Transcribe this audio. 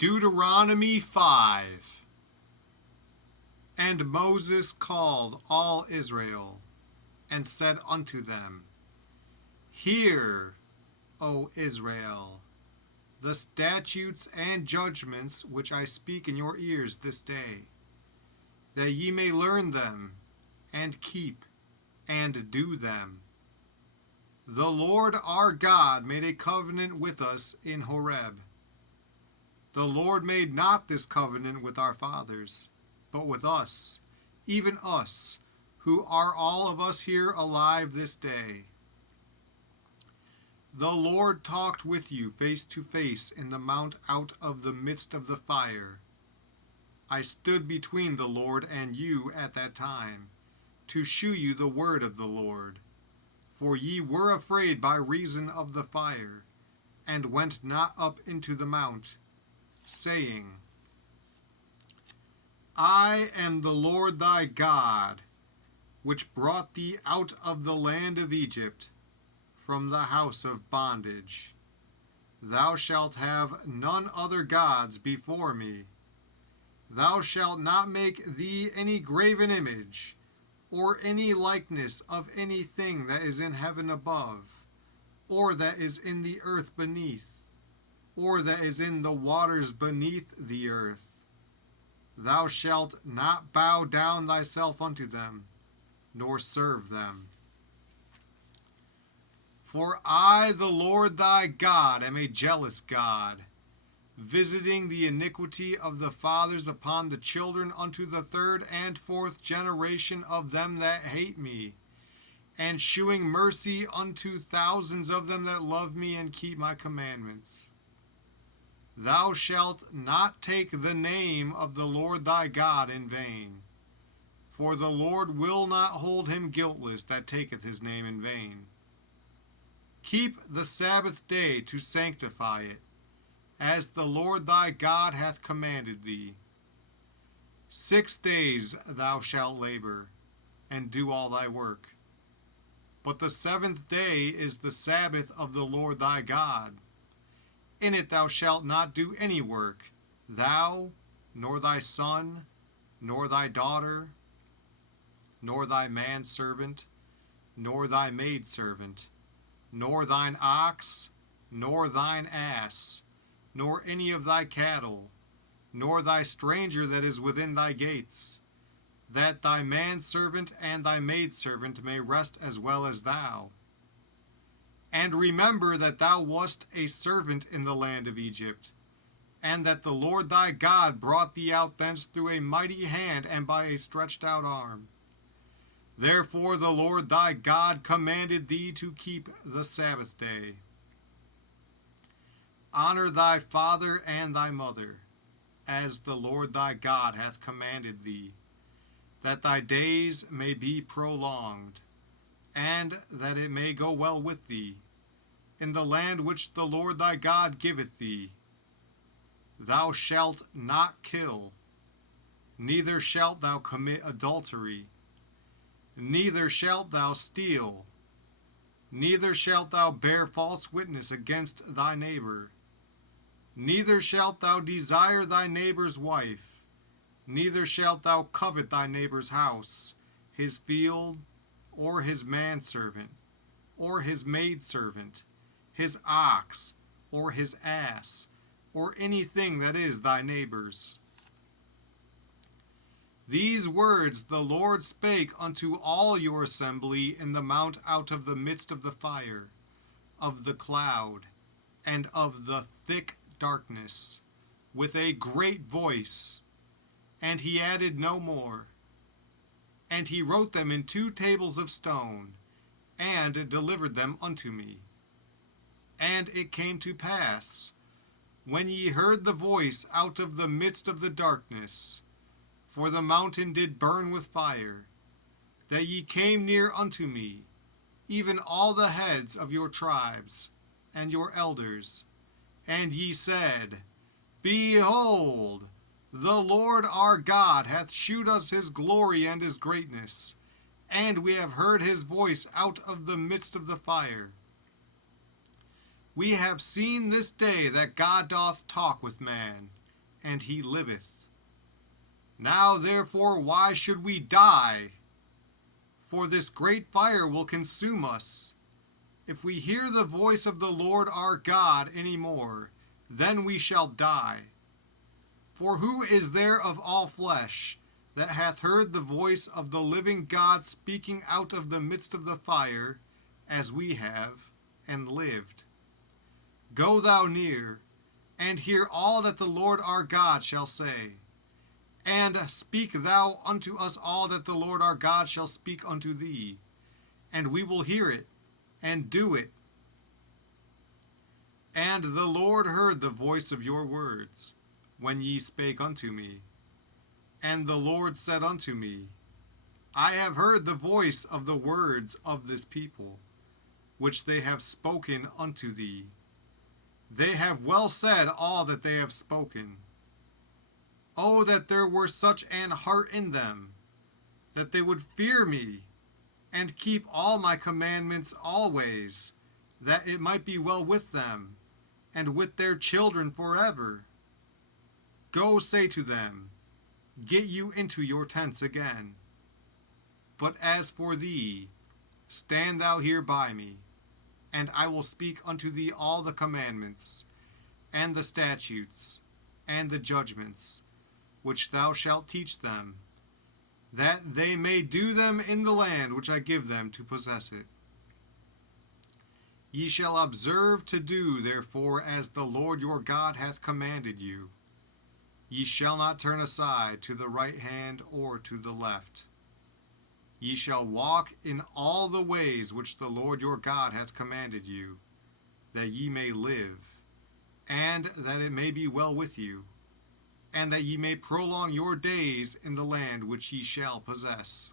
Deuteronomy 5. And Moses called all Israel, and said unto them, Hear, O Israel, the statutes and judgments which I speak in your ears this day, that ye may learn them, and keep, and do them. The Lord our God made a covenant with us in Horeb. The Lord made not this covenant with our fathers, but with us, even us, who are all of us here alive this day. The Lord talked with you face to face in the mount out of the midst of the fire. I stood between the Lord and you at that time, to shew you the word of the Lord. For ye were afraid by reason of the fire, and went not up into the mount, saying, I am the Lord thy God, which brought thee out of the land of Egypt, from the house of bondage. Thou shalt have none other gods before me. Thou shalt not make thee any graven image, or any likeness of anything that is in heaven above, or that is in the earth beneath, or that is in the waters beneath the earth. Thou shalt not bow down thyself unto them, nor serve them. For I, the Lord thy God, am a jealous God, visiting the iniquity of the fathers upon the children unto the third and fourth generation of them that hate me, and shewing mercy unto thousands of them that love me and keep my commandments. Thou shalt not take the name of the Lord thy God in vain, for the Lord will not hold him guiltless that taketh his name in vain. Keep the Sabbath day to sanctify it, as the Lord thy God hath commanded thee. 6 days thou shalt labor, and do all thy work. But the seventh day is the Sabbath of the Lord thy God. In it thou shalt not do any work, thou, nor thy son, nor thy daughter, nor thy manservant, nor thy maidservant, nor thine ox, nor thine ass, nor any of thy cattle, nor thy stranger that is within thy gates, that thy manservant and thy maidservant may rest as well as thou. And remember that thou wast a servant in the land of Egypt, and that the Lord thy God brought thee out thence through a mighty hand and by a stretched out arm. Therefore the Lord thy God commanded thee to keep the Sabbath day. Honor thy father and thy mother, as the Lord thy God hath commanded thee, that thy days may be prolonged, and that it may go well with thee, in the land which the Lord thy God giveth thee. Thou shalt not kill, neither shalt thou commit adultery, neither shalt thou steal, neither shalt thou bear false witness against thy neighbor, neither shalt thou desire thy neighbor's wife, neither shalt thou covet thy neighbor's house, his field, or his manservant, or his maidservant, his ox, or his ass, or anything that is thy neighbor's. These words the Lord spake unto all your assembly in the mount out of the midst of the fire, of the cloud, and of the thick darkness, with a great voice. And he added no more. And he wrote them in 2 tables of stone, and delivered them unto me. And it came to pass, when ye heard the voice out of the midst of the darkness, for the mountain did burn with fire, that ye came near unto me, even all the heads of your tribes, and your elders, and ye said, Behold, the Lord our God hath shewed us his glory and his greatness, and we have heard his voice out of the midst of the fire. We have seen this day that God doth talk with man, and he liveth. Now therefore why should we die? For this great fire will consume us. If we hear the voice of the Lord our God any more, then we shall die. For who is there of all flesh that hath heard the voice of the living God speaking out of the midst of the fire, as we have, and lived? Go thou near, and hear all that the Lord our God shall say. And speak thou unto us all that the Lord our God shall speak unto thee, and we will hear it, and do it. And the Lord heard the voice of your words, when ye spake unto me. And the Lord said unto me, I have heard the voice of the words of this people, which they have spoken unto thee. They have well said all that they have spoken. Oh, that there were such an heart in them, that they would fear me, and keep all my commandments always, that it might be well with them, and with their children forever. Go say to them, get you into your tents again. But as for thee, stand thou here by me, and I will speak unto thee all the commandments, and the statutes, and the judgments, which thou shalt teach them, that they may do them in the land which I give them to possess it. Ye shall observe to do therefore as the Lord your God hath commanded you. Ye shall not turn aside to the right hand or to the left. Ye shall walk in all the ways which the Lord your God hath commanded you, that ye may live, and that it may be well with you, and that ye may prolong your days in the land which ye shall possess.